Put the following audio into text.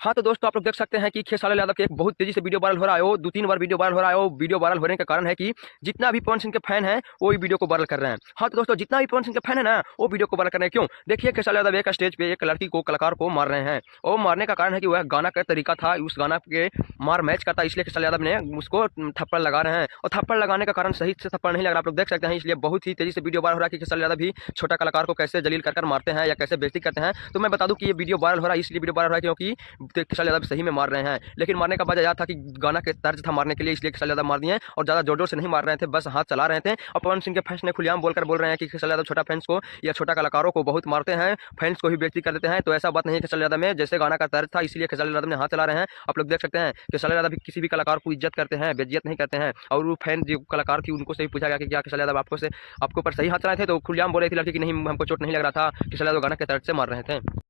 हाँ, तो दोस्तों आप लोग देख सकते हैं कि खेसारी यादव के एक बहुत तेज़ी से वीडियो वायरल हो रहा है। वो 2-3 बार वीडियो वायरल हो रहा है। वो वीडियो वायरल होने का कारण है कि जितना भी पवन सिंह के फैन हैं, वो वीडियो को वायरल कर रहे हैं। हाँ, तो दोस्तों जितना भी पवन सिंह के फैन है ना, वो वीडियो को वायरल कर रहे हैं। क्यों? देखिए खेसारी यादव एक स्टेज पे एक लड़की को, कलाकार को मार रहे हैं और मारने का कारण है कि वह गाना का तरीका था, उस गाना के मार मैच करता, इसलिए खेसारी यादव ने उसको थप्पड़ लगा रहे हैं और थप्पड़ लगाने का कारण सही से थप्पड़ नहीं लग रहा। आप लोग देख सकते हैं, इसलिए बहुत ही तेज़ी से वीडियो वायरल हो रहा है कि खेसारी यादव भी छोटा कलाकार को कैसे जलील कर मारते हैं या कैसे बेइज्जती करते हैं। तो मैं बता दूँ कि ये वीडियो वायरल हो रहा है, इसलिए वीडियो वायरल हो रहा है क्योंकि खेसारी यादव सही में मार रहे हैं। लेकिन मारने का वजह यह था कि गाना के तर्ज था मारने के लिए, इसलिए खेसारी यादव मार दिए और ज़्यादा जोर-जोर से नहीं मार रहे थे, बस हाथ चला रहे थे। और पवन सिंह के फैन्स ने खुलेआम बोल रहे हैं कि खेसारी यादव छोटा फैन्स को या छोटा कलाकारों को बहुत मारते हैं, फैन्स को भी बेइज्जती कर देते हैं। तो ऐसा बात नहीं है खेसारी यादव में, जैसे गाना का तर्ज था इसलिए खेसारी यादव ने हाथ चला रहे हैं। आप लोग देख सकते हैं खेसारी यादव भी किसी भी कलाकार को इज्जत करते हैं, बेइज्जत नहीं करते हैं। और वो फैन जो कलाकार थी उनको से भी पूछा गया कि क्या खेसारी यादव आपके ऊपर सही हाथ चलाए थे? तो खुलेआम बोल रही थी लड़की कि नहीं, हमको चोट नहीं लग रहा था, खेसारी यादव गाना के तर्ज से मार रहे थे।